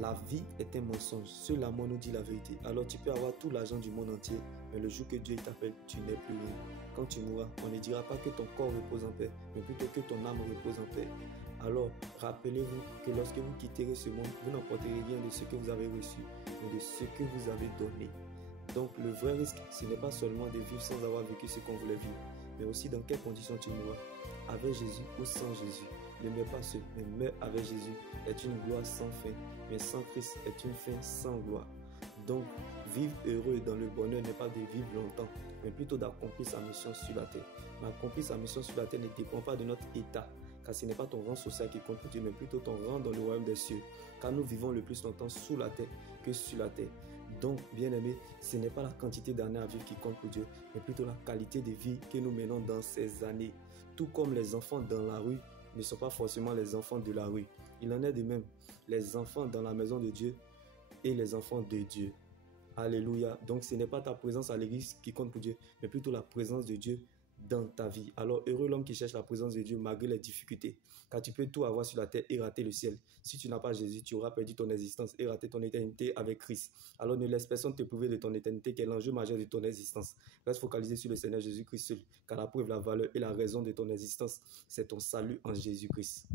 La vie est un mensonge. Seul l'amour nous dit la vérité. Alors tu peux avoir tout l'argent du monde entier, mais le jour que Dieu t'appelle, tu n'es plus rien. Quand tu mourras, on ne dira pas que ton corps repose en paix, mais plutôt que ton âme repose en paix. Alors, rappelez-vous que lorsque vous quitterez ce monde, vous n'emporterez rien de ce que vous avez reçu, mais de ce que vous avez donné. Donc, le vrai risque, ce n'est pas seulement de vivre sans avoir vécu ce qu'on voulait vivre, mais aussi dans quelles conditions tu mourras, avec Jésus ou sans Jésus. Ne meurs pas seul, mais meurs avec Jésus est une gloire sans fin, mais sans Christ est une fin sans gloire. Donc, vivre heureux dans le bonheur n'est pas de vivre longtemps, mais plutôt d'accomplir sa mission sur la terre. Mais accomplir sa mission sur la terre ne dépend pas de notre état, car ce n'est pas ton rang social qui compte pour Dieu, mais plutôt ton rang dans le royaume des cieux. Car nous vivons le plus longtemps sous la terre que sur la terre. Donc, bien aimé, ce n'est pas la quantité d'années à vivre qui compte pour Dieu, mais plutôt la qualité de vie que nous menons dans ces années. Tout comme les enfants dans la rue ne sont pas forcément les enfants de la rue. Il en est de même. Les enfants dans la maison de Dieu et les enfants de Dieu. Alléluia. Donc ce n'est pas ta présence à l'église qui compte pour Dieu, mais plutôt la présence de Dieu dans ta vie. Alors heureux l'homme qui cherche la présence de Dieu malgré les difficultés, car tu peux tout avoir sur la terre et rater le ciel. Si tu n'as pas Jésus, tu auras perdu ton existence et raté ton éternité avec Christ. Alors ne laisse personne te priver de ton éternité, qui est l'enjeu majeur de ton existence. Reste focalisé sur le Seigneur Jésus-Christ seul, car la preuve, la valeur et la raison de ton existence, c'est ton salut en Jésus-Christ.